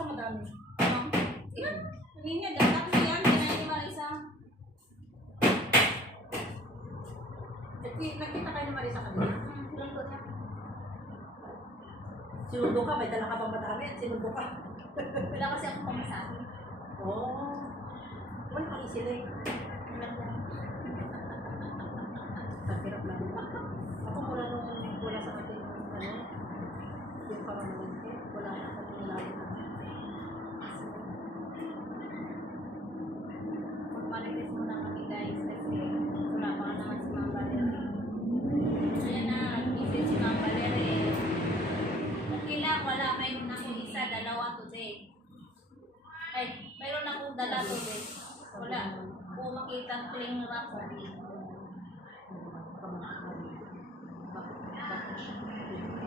ako madami. Ano? Ilan? Dapat na yan. Kinain ni Marisa. Nagkita kayo ni Marisa kanina? Sinundo ka. Sinundo ka, may dala ka pang madami at sinundo ka. Wala kasi ako pamasabi. Oo. Oh. Wala kang isilay. Eh. dalawa today. Ay, mayroon akong dala today. Wala. Kung makita cling wrap ko. Bakit? Bakit?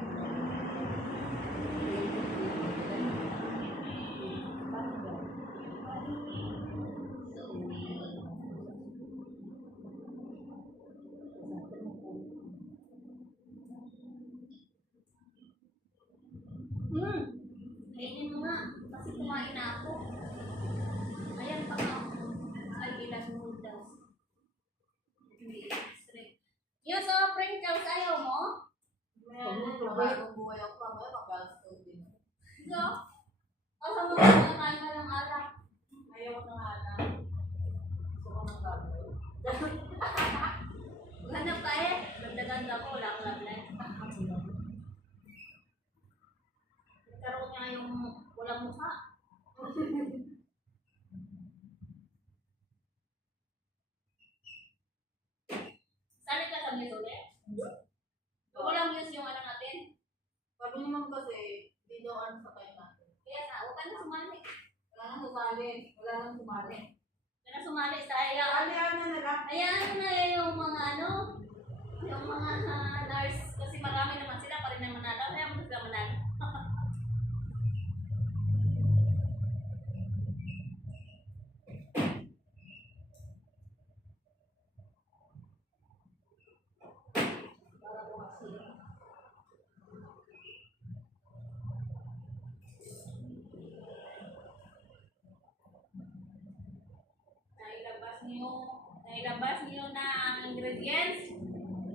ingredients,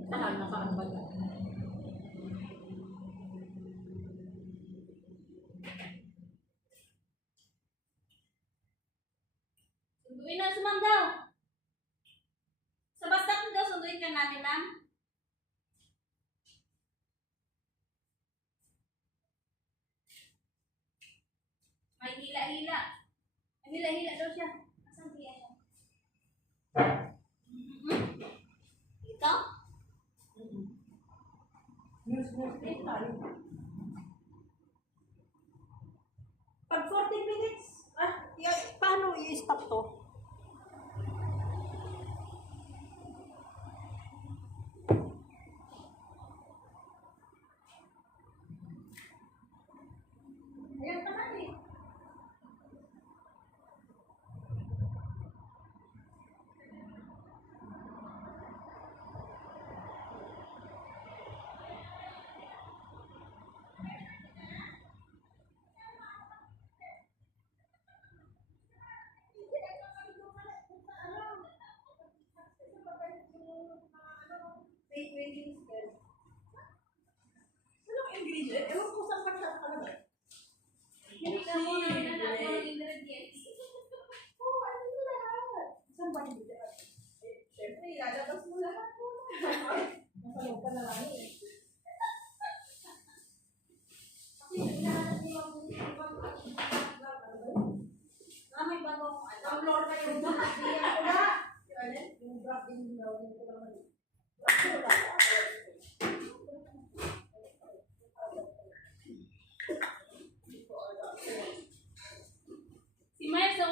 tahan na ang baga. Sunduin na si ma'am daw. Sa basta ko daw, sunduin ka natin ma'am. May hila-hila. May hila-hila daw siya. Pag 40 minutes, ah, paano i-stop to?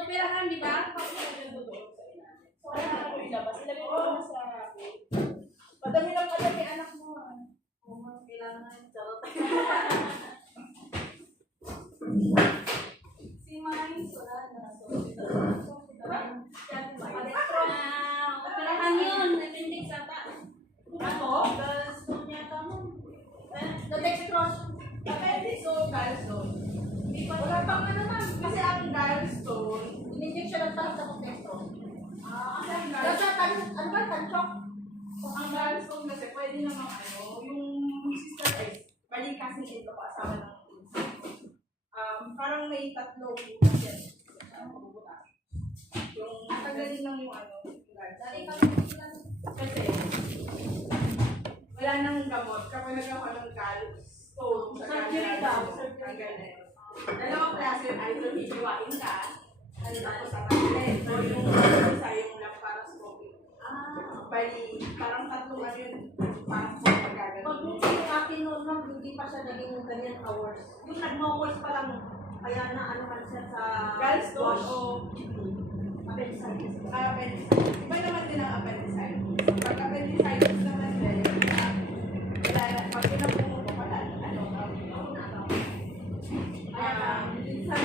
Operahan, di ba? Madami lang alam ni anak mo. ah. Kung mga kailangan, charot. Si Mines, wala na. Ah, operahan yun. Appendix ata. Ako? Gallstone yata mo. The dextrose. Appendix o gallstone? Wala pang ano ma'am. Kasi ang gallstone, In-injection lang tayo sa dextrose. ah, kasi ang Kasi gallstone, tan, ano ba, tanchok? ang gallstone kasi pwede namang ano, yung sister X, balik kasi ito ko asawa ng um, parang may tatlong butas yan. Ano, butas. Yung tanggalin lang yung ano, yung Dali gallstone. kami lang. Kasi, wala nang gamot. Kapag nagkaroon ng sa daw, gallstone, surgery. tanggal na yun. Dalawang klase yun, either hihiwain ka, ano tapos sa tanggalin, o yung isa yung laparoscopy. Ah. Bali, parang tatlong ano yun, parang pa siya naging ganyan hours. Yung nag-hours pa lang, kaya na ano man siya sa Gallstone o Appendicitis. ah, appendicitis. Iba naman din ang appendicitis. Pag appendicitis naman din, wala, pag pinapungo ko, wala, ano, Ako na ako. Kaya na, minsan,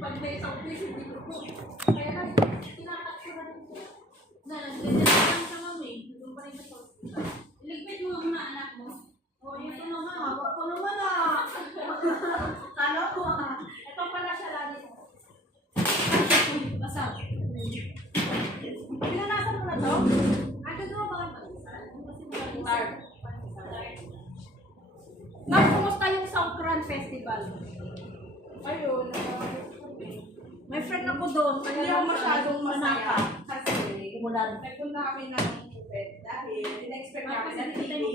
pag may isang place, hindi ko po. Kaya na, tinatak ko na din siya. Na, nagdadala lang sa mami. Doon pa rin sa hospital. Iligpit mo ang mga anak mo. Oh, ito naman, hawak ko naman ah. Kala ko ah. Ito pala siya lagi. Basta. Pinanasan mo na to? Ano daw ba ang pag-isal? Lard. Ma'am, kumusta yung Songkran Festival? ayun, ah, May friend ako doon. Hindi ako masyadong masaya kasi Umulan. nagpunta kami ng Phuket dahil in-expect Ah, namin na 3 hindi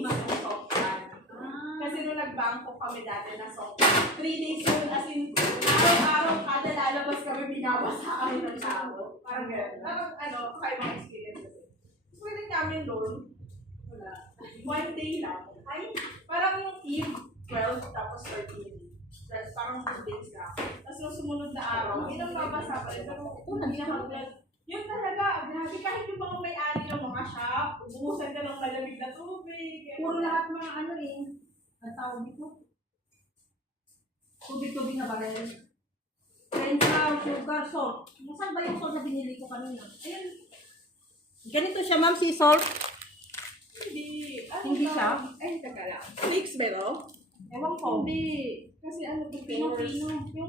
Kasi nung nag-bangkok kami dati na Songkran, 3 days yun as in araw-araw kada lalabas kami binabasa kami ng tao. Parang gano'n. Parang ano, kakaibang experience kasi. Pwede namin doon, wala. One day lang. Ay, parang yung Eve, 12, tapos 13. That's parang two days lang. Tapos nung sumunod na araw, hindi nang mabasa pa rin. Pero hindi naman yun talaga, grabe kahit yung mga may-ari ng mga shop, ubuhusan ka ng malamig na tubig. Puro lahat mga ano eh. Ang tawag dito? Tubig-tubig na barel. Rental, sugar, salt. Nasaan ba yung salt na binili ko kanina? Ayun, Ganito siya, ma'am, si salt. hindi. Ano Hindi ba? siya? Ay, teka lang. Flakes ba no? Ewan ko. Hindi. Kasi ano. Yung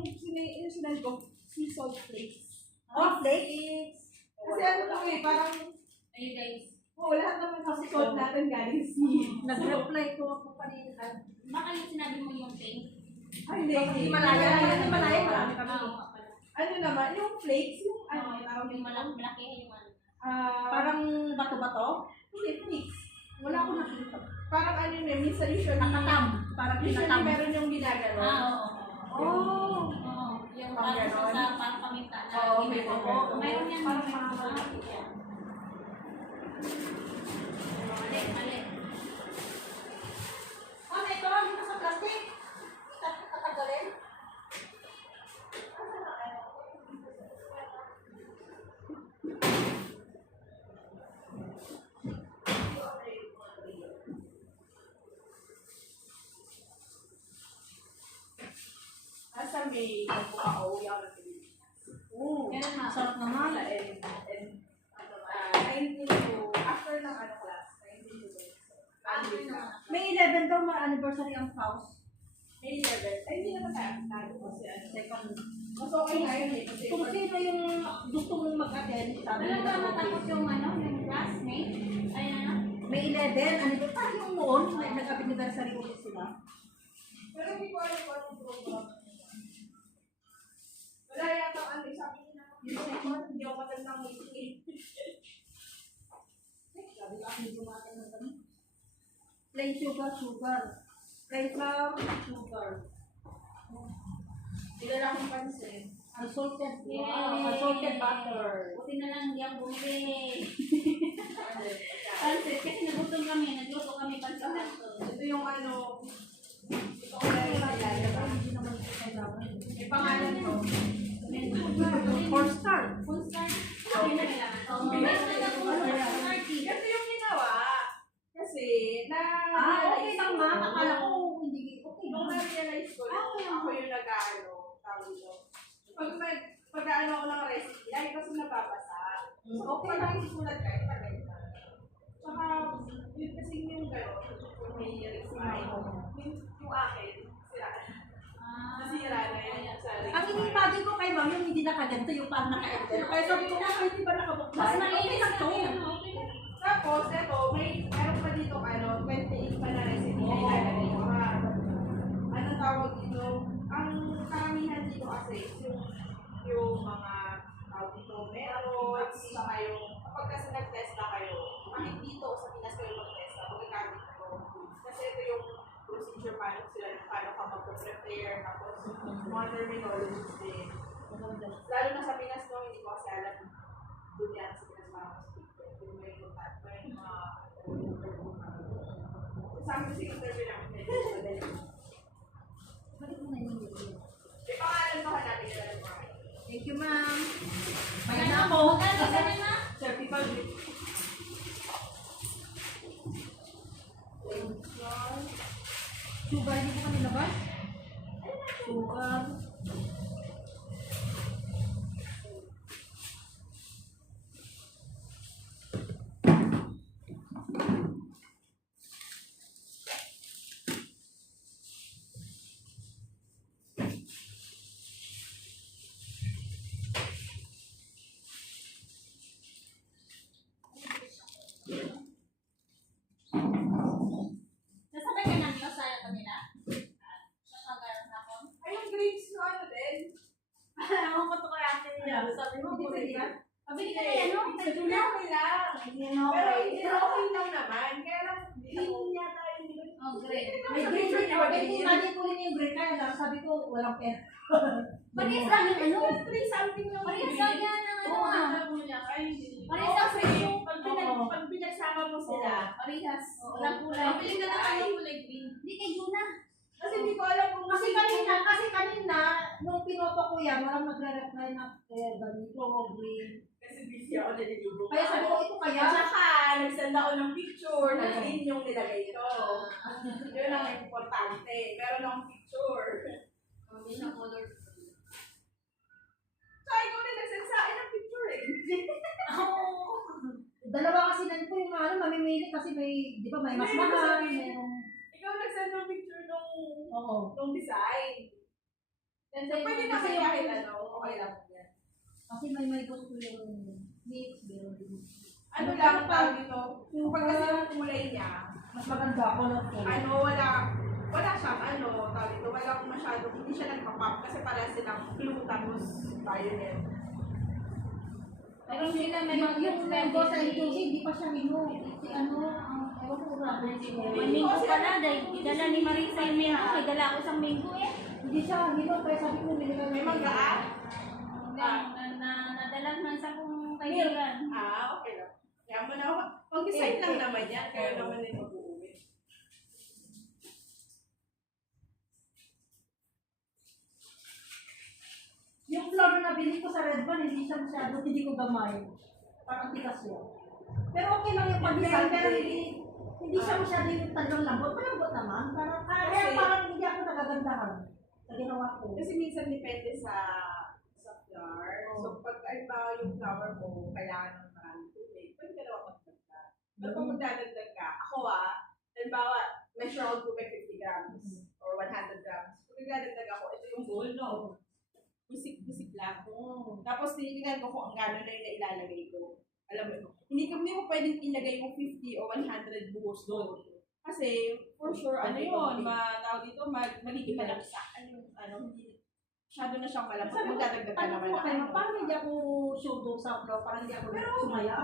sinay, yung sinay ko, sea salt flakes. Oh, flakes. Kasi ano to eh, parang, Ayun guys. oh, lahat naman kasi salt natin galing sea. Nag-reply ko ako kanina. Baka yung sinabi mo yung pink. Ay, hindi. Hindi Himalaya. Hindi Himalaya, marami kami. Oo, pala. Ano naman, yung flakes, yung ano, Oo, tawag yung malaki, malaki yung ano. Ah, Parang bato-bato. hindi, flakes. Wala akong nakita. Parang ano yun eh, minsan usually, Nakatam. Parang usually pinatam. meron yung ginagano. Ah, oo. Oh. Oo. Yung parang ganon? sa parang paminta na. Oo, may ginagawa. Oo, Mayroon yan. Parang Mayroon mga-. Mali, mali. Ano ito? Dito sa plastic? Tat- Tatanggalin? Asa may nagpukauwi ako ng Pilipinas. Oo. Ganun nga. Sarap naman. Wala, and, and, ano, ah, 19 to, after ng ano class, 19 to 20. After Ano na. May 11 daw, may anniversary ang house. May 11. Ay, hindi naman tayo. Tayo kasi ano. Second. Mas okay nga yun eh. Kasi Kung sino yung gusto mong mag-attend, sabi nila ba matapos yung ano, yung classmate? Ayun ano? May 11, ano ba? Parang yung noon, may nag-anniversary ulit sila. Pero hindi ko alam kung anong program. Wala yata ang ano, sabi niya na yung second, hindi ako matandang meeting eh. Sabi ko, ako dumating ng ganun. Plain sugar, sugar. Plain flour, sugar. Hindi na lang pansin. Unsalted. Yes. Wow, unsalted butter. Buti na lang hindi ako bumili. Pansit, kasi nagutom kami, nagluto kami pansit. Ito yung ano, ito ko na rin nilalaba. Hindi naman ito kailangan. May pangalan to. Cornstarch. Full start. Sabi na kailangan. Oo, meron na lang. Ganito yung ginawa. Kasi, na... Ah, okay lang ma. Akala ko hindi. Okay Nung na-realize ko, Ah, okay ako yung nag-ano, tawag ito. Pag mag, pag ano ako ng recipe, ay kasi nababasa. So, okay lang. nakisulat ka, itagay ka. Tsaka, yun kasi yung gano'n, yung may refine, yung, yung akin, sira. Ah, Nasira na yun Ang ini-imagine ko kay ma'am, yung hindi nakaganto, yung parang naka-enter. Kaya sabi ko, ah, hindi ba nakabuksan? mas malinis lang to. kasi. Tapos, eto, may, meron pa dito, ano, 28 pa na recipe na ilalagay ko. Ah, ano tawag dito? Ang is yung, yung mga, tawag dito, meron, saka yung, kapag kasi nag-test na kayo, kahit dito sa Pinas kayo mag-test na, magagamit ko. Kasi ito yung procedure paano sila, paano ka mag-prepare, tapos mga terminologies din. Lalo na sa Pinas, no, hindi ko kasi alam doon yan sa Pinas mga speaker. Kung may contact, may mga sa amin kasi interview madali. Balik mo na yung video. May pangalan pa hanapin nila ng mga Thank you, ma'am. Maganda po? po. Magkano ka na, ma? certified Sugar, hindi mo kanila ba? Sugar. Nasabay ka namin sa kanila? Sa kagaran ako? Ay, yung grades no, ano din? Ako ko to kay ate niya. Sabi mo, bumili ka? Pabili ka na yan, no? Sa Hindi Juna? okay lang. Pero hindi okay lang naman. Kaya lang, hindi yata hindi ko Oh, great. May grade rin ako. Hindi imagine ko rin yung grade kaya lang. Sabi ko, walang pera. Parehas lang yung ano? Three something lang. Parehas lang yan ang ano ah. Parehas lang kasi presyo. pag, pinagsama mo sila, Parehas. Walang kulay. Pabili ka na Ay. ng kulay green. Hindi kay Juna. Kasi hindi ko alam kung Kasi kanina, kasi kanina, nung pinoto ko yan, walang nagre-reply na eh, ganito green. Kasi busy ako naliligo. Kaya sabi ko, ito kaya? At saka, nagsend ako ng picture na green yung nilagay ko. Yun ang importante. Meron akong picture. Hindi na color. Tsaka ikaw rin nagsend sa akin ng picture eh. Dalawa kasi nan ko yung ano, mamimili kasi may, di ba, may mas mahal, Ikaw nagsend ng picture nung, oo. nung design. Then, So, pwede na Kasi kaya yung- kahit ano, okay lang yan. Kasi may may gusto yung mix, din. Ano lang tawag dito? Kapag kasi yung kulay niya, Mas maganda, color ko. ano, wala, wala siyang ano, tawag dito, walang masyadong, hindi siya nagpa-pop kasi para silang blue tapos violet. Pero sila may Yung, mga yung mango sa Itusi, hindi pa siya hino. Si ano, ang, minggo pala. Dahil idala ni Marisa yung minggo. May dala ako isang minggo eh. Hindi siya hino, kaya sabi ko, May manggaan? Na, na, na, nadala man sa kong kaibigan. Ah, okay lang. Kaya mo na ako. Pag-design lang naman yan, kaya naman din mag-uwi. Yung flower na bili ko sa Red Van, hindi siya masyado, hindi ko gamay. Parang tikas yun. Pero okay lang yung pag-design, pero hindi, hindi siya masyado yung talagang lambot. Malambot naman. Parang, kaya Kasi- parang hindi ako nagagandahan sa ginawa ko. Kasi minsan depende sa sa flower. So, pag ay ba yung flower mo, kailangan ng maraming tubig, pwede ka naman magdagdag. Pero kung magdadagdag ka, ako ah, halimbawa, measure out tubig 50 grams or 100 grams. Kung nagdadagdag ako, ito yung bowl, no? Bisik-bisik lang. Tapos tinitingnan ko kung ang gano'n na yung nailalagay ko. Alam mo, hindi ko, hindi ko pwedeng ilagay yung 50 o 100 buhos doon. Kasi, for sure, ano yun, ma, tawag dito, mag, magiging malaksa. Ano, yung- ano, hindi, masyado na siyang malapot. Sabi ko, Magdadagdag ka naman kayo? ano. Paano hindi ako sudo sa floor? Parang hindi ako Pero- sumaya.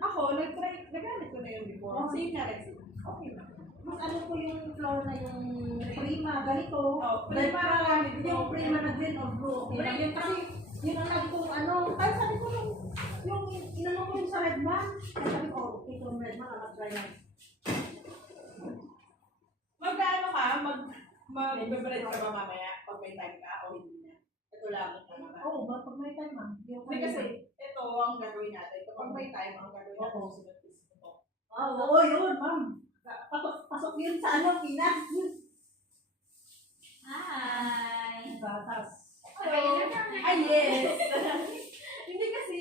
Ako, nag-try, nagamit ko na yun before. Oh. Same na recipe. Okay na. Mas ano ko yung floor na yung prima, ganito. Oh, prima, ganito. yung prima na green or blue. Okay lang. Green, Yun kasi Yun ang lagi kong ano, kaya sabi ko, yung, yung inano ko yung sa Redman, kaya sabi ko, oh, ito yung Redman, alam try na. Magkano ka? Mag, mag-bread ka ba mamaya pag may time ka o hindi na? Ito lang ito naman. Oo, ba, pag may time man. Yung Hindi kasi ito ang gagawin natin. Kapag may time, ang gagawin natin Oo. susunod is ito. Ah, oo, yun, ma'am. Pasok, pasok yun sa ano, Pinas. Hi! Gatas. Hello! Ay, yes! Hindi kasi,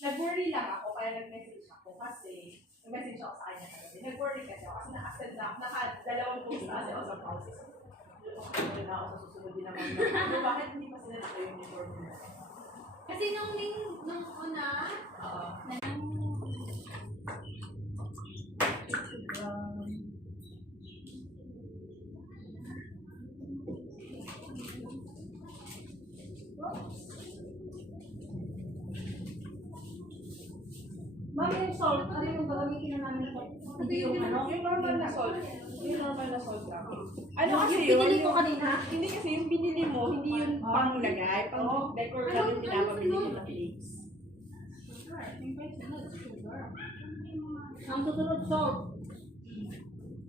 nag-worry lang ako, kaya nag-message ako kasi, nag-message ako sa kanya kagabi. Nag-worry kasi ako kasi na-accept na ako, naka-dalawang post na kasi ako sa process. Susunod na ako sa susunod din naman. So, bakit hindi pa sila naka-uniform nila? Kasi nung ling, nung una, Oo. na nung Ma'am, yung salt, ano yung gagamitin na namin ito? Hindi yung ano? Yung normal na salt. Yung normal na salt lang. Ano Yung kasi yung yun? pinili ko yung- kanina. Hindi kasi yung binili mo, hindi yun Ah. panglagay, pang Oo. decor lang yung pinapabili mo na cakes. Ang susunod, salt.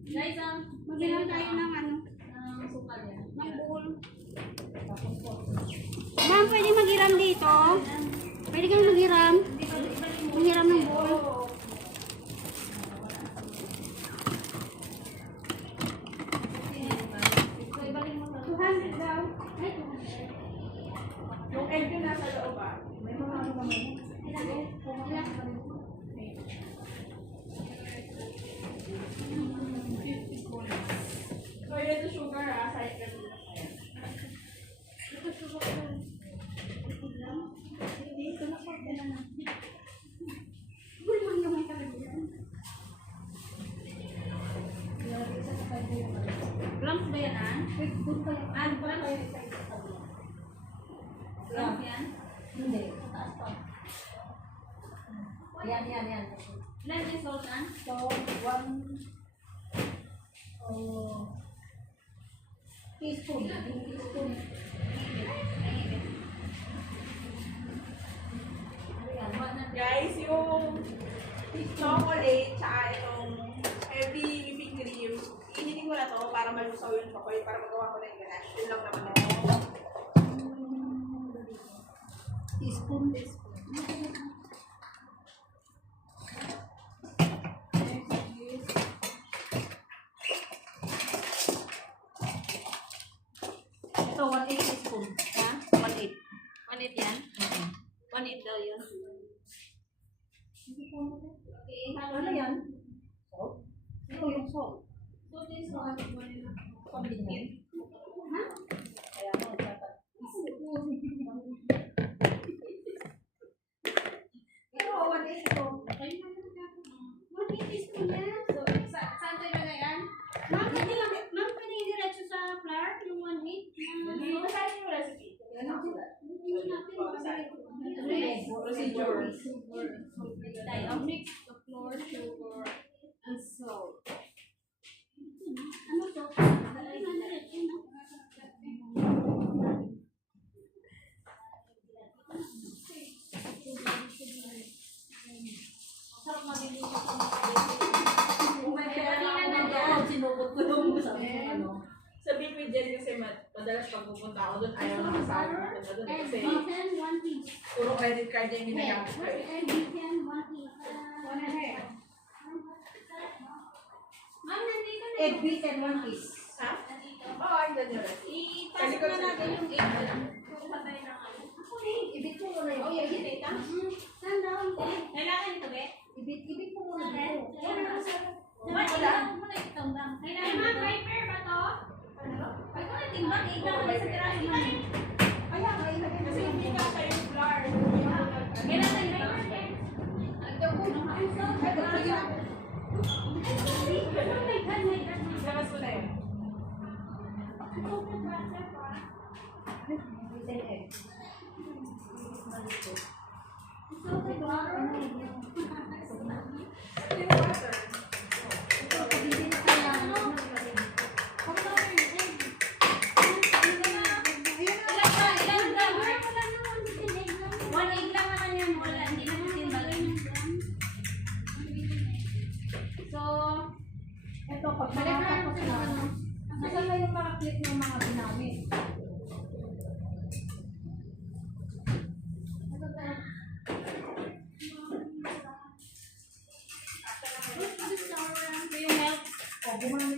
guys, um, Maghiram tayo ng ano, ng sukal yan. ng bowl. Po. Ma'am, pwede maghiram dito? Pwede kayo maghiram? Maghiram ng bowl. So, ibalik mo lang. 200 daw. Ay, 200. Yung egg yung nasa loob ah. May mga ano naman. Ilan? Ilan? So, yun yung sugar ah, side ka dito. Ito sugar ko. Ilan? Hindi, ito na po. Ilan na. Bowl lang yung may kalagyan. Blancs ba yan, ah? Wait, doon kayo. Ah, blancs. Blancs yan? Hindi. Taas pa. Yan, yan, yan. Ilan yung salt, ah? So, one oh, teaspoon. Teaspoon. Guys, yung chocolate, tsaka itong heavy whipping cream, initin ko na to para malusaw yung chocolate, para magawa ko na yung ganache. Yun lang naman na. Teaspoon. Ito, one eight teaspoon. Ha? One eight. One eight yan? One eight daw yun. Okay, Ano yan? Salt? Ito yung salt. So, this one, one and a half. Pambili niya. Ha? Kaya mo, dapat. Ito, one eight ito. One teaspoon yan. So, sa, saan tayo lagayan? Ma'am, pwede lang. Ma'am, pwede diretso sa flour? Yung one eight? Hindi ko sa yung recipe. Hindi natin makabili. Procedure. Tayo. Mix the flour, sugar, and salt. Ano to? Ay, diretso na. Sarap magluluto sa Kung may Kaya pera kanina ako na na dyan. sinukot ko yung sabi ko ano. Sa Big Jen kasi ma- madalas pag pupunta ako doon, ayaw na kasama pupunta doon Egg kasi bacon, one piece. puro credit card niya yung ginagamit ko eh. Egg bacon, one piece. One and a half. Ma'am, nandito na Egg beaten one piece. Ha? Nandito. Oo, andyan yung recipe. Ipasok na natin yung egg. Kung patay na ano. Ako eh. Ibit mo muna Oh, yung yeah, yun, ito. Saan daw? Kailangan ito, be? Ibit, ibit mo muna Wala. dito. Wala. Wala. Kailangan mo na itong dam. Kailangan mo paper ba to? Ay, natimbang, egg lang sa piraso na yun. Kaya Kasi sa hindi ka kayo flour. Kailangan yung paper. Ito po, Ay, ito, sige na. Oh my God, my God. Labas mo na yun. Beaten egg. So, the water. Hindi gimana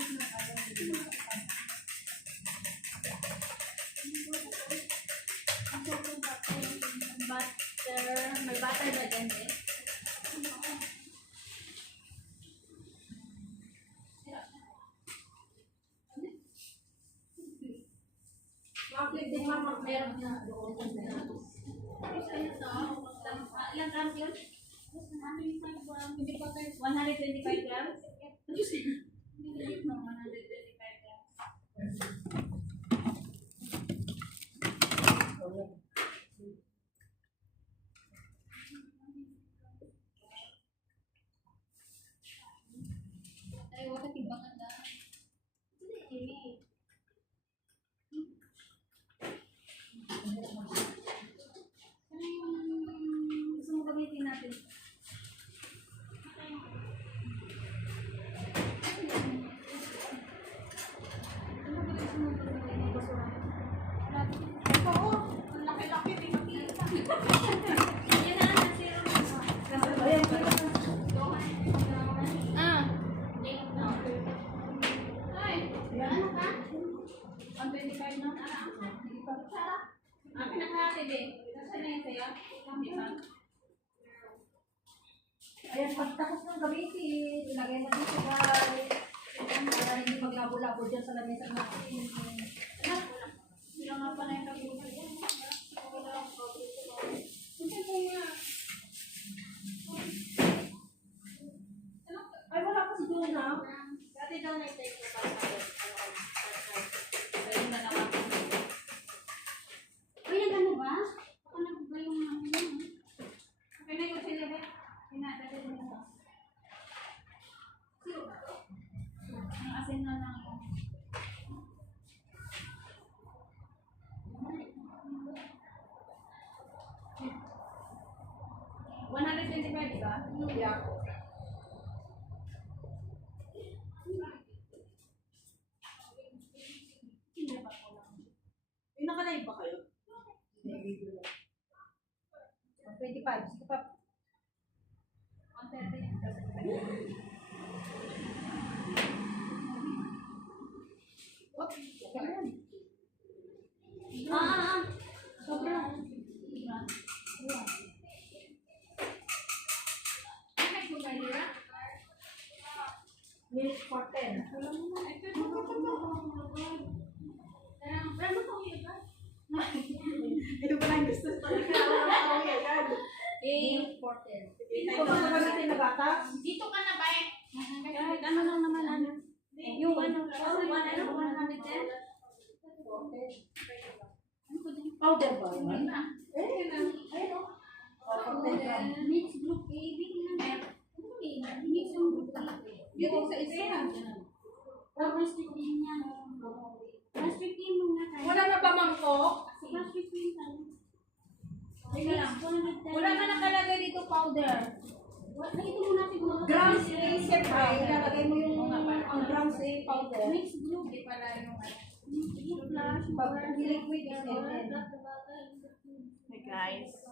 Yeah. 35. Gusto Ah! Miss Ito pala ang gusto ko. Nakakaroon ka agad. Eh, important. Ito ba naman natin na bata? Dito ka na ba eh? Ano lang naman, ano? Yung ano, oh, ano, ano, ano, Powder ba? Eh, yun ang, eh, ayun o. Mix group A, B, ano Mix yung group A. Yung sa isa yan. Rubber stick din yan. Restrictin mo nga tayo. Wala na ba mangkok? Wala na nakalagay dito powder. Wala, ito mo natin mga grounds eh, siyempre. Ilalagay mo yung ang grounds eh, powder. Mixed blue, di pala yung ano. Pag liquid is Hey guys,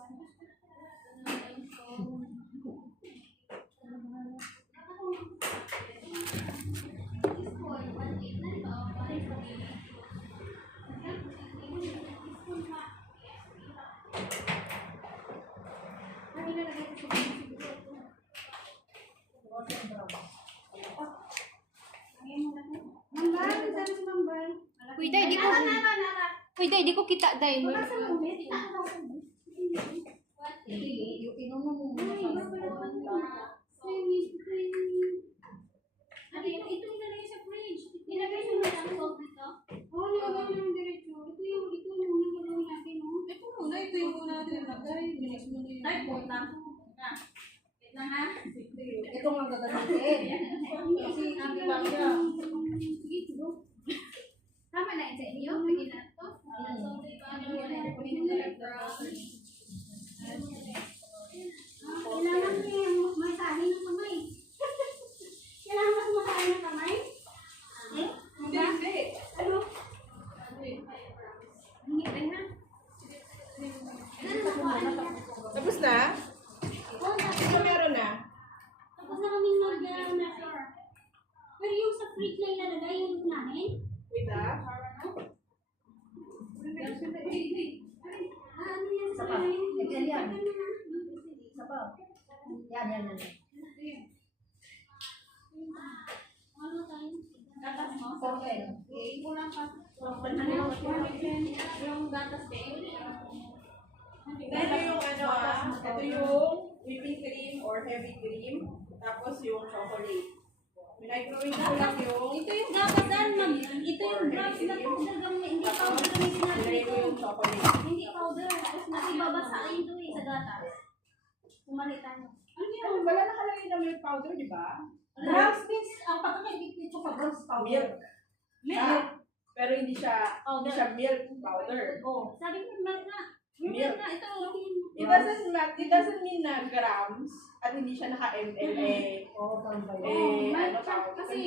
day, ko kita day. Masa na powder kami. Hindi powder kami sinabi ko. Hindi powder. Tapos nakibabasain to eh sa gatas. Kumalitan. Ano yun? Wala nakalagay na milk powder, di ba? Grams means, ang pagkakailit nito sa grams powder. Milk. Pero hindi siya, hindi Powder. siya milk powder. Oh. Sabi ko, na, na, Milk. na, ito. It doesn't it doesn't mean na grams at hindi siya naka-ml eh. Oo, tama ba yun? Eh, may- ano kasi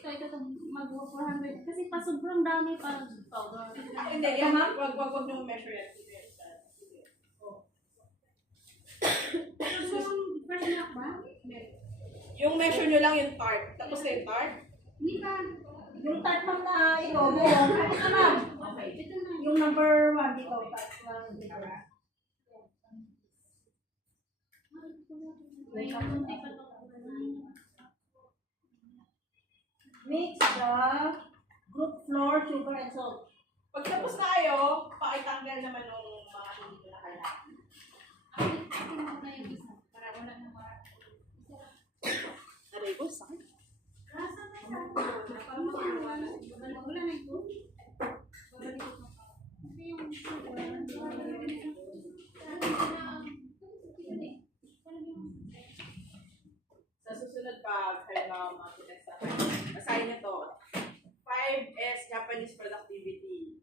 Hindi na ito, siya liquid. ito, ito, ito, mag 400. Kasi pa sobrang dami pa powder. Hindi, yan, wag, wag, wag, wag nyo measure yan. Oh. Yung measure nyo lang yung tart. Tapos na yung tart. Hindi pa. Yung tart ma'am na ito, buong, ano ka ma'am? Ito na. Yung number one dito, tart one dito. Pa to. Mix the group flour, sugar, and salt. Pag tapos na kayo, pakitanggal naman ng mga hindi ko na kailangan. Ito na yung isa. Para wala na para. Aray ko, sakit. Rasa na yan. Para makawala. Wala na ito. Ito yung Sa susunod pa, halimbawa mga. Basahin nyo to. 5S Japanese Productivity.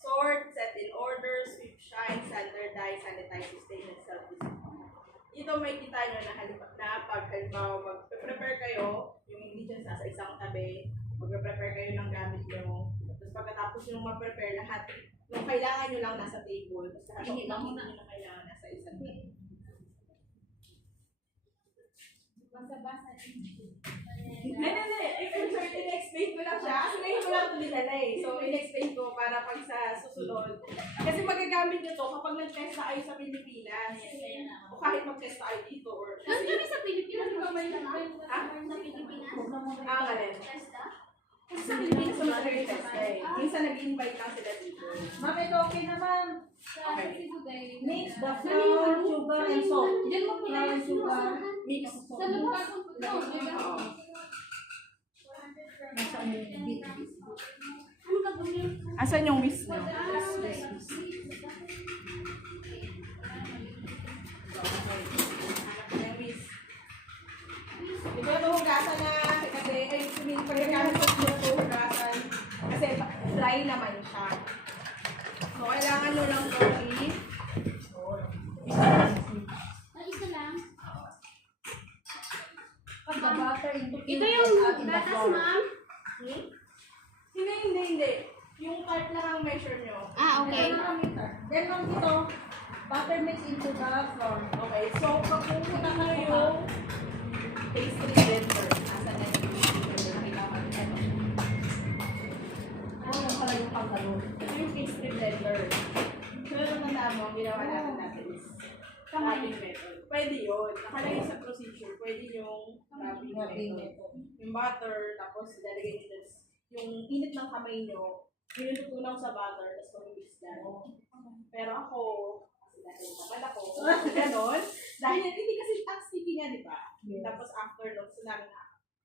Sort, set in order, sweep, shine, standardize, sanitize, sustain, and self-discipline. Ito may kita nyo na halimbawa na pag halimbawa mag-prepare kayo, yung ingredients nasa isang tabi, mag-prepare kayo ng gamit nyo, tapos pagkatapos nyo mag-prepare lahat, yung kailangan nyo lang nasa table, tapos lahat ng Hindi lang hindi nyo na kailangan nasa isang tabi. Basa-basa. Hindi, hindi. Sorry, in-explain ko lang siya. Kasi ngayon ko lang ito dinala eh. So, in-explain ko para pag sa susunod. Kasi magagamit nyo to kapag nag-test na kayo sa Pilipinas. O kahit mag-test na kayo dito. Or, Doon kami sa Pilipinas. Di ba may Ah? Sa Pilipinas. ah, alin. Testa? Kasi sa Pilipinas naman nag-test ka eh. Minsan nag-invite lang sila dito. Ma'am, ito okay naman. Okay. Mix the flour, sugar, and salt. Diyan mo Flour and sugar. Mix. Sa labas. No, Oo. Nasa ano yun, dito. Ano? Asan yung whisk nyo? Hanap ko yung hugasan na kasi ay sumin pagkagamit ko hugasan kasi dry naman siya. So kailangan nyo lang ito i Ito yung flour. ma'am. Hindi, hindi, hindi. Yung part lang ang measure nyo. Ah, okay. Ito na meter. Then ma'am dito, butter mix into the flour. Okay, so pagpupunta na yung pastry blender. Asan na yung pastry blender? Kailangan ito. Yung pala yung pangkalo. Ito yung pastry blender. So, yung tanda mo, ang ginawa natin natin is rubbing method. Pwede yun. Nakalagay sa procedure. Pwede yung Rubbing method. Yung butter, tapos lalagay nyo dun yung init ng kamay nyo, yung tutunaw sa butter, tapos pag-mix dyan. Pero ako, kasi dahil kapal ako, ganon, dahil hindi kasi ang sticky niya, di ba? Tapos after nun, gusto namin na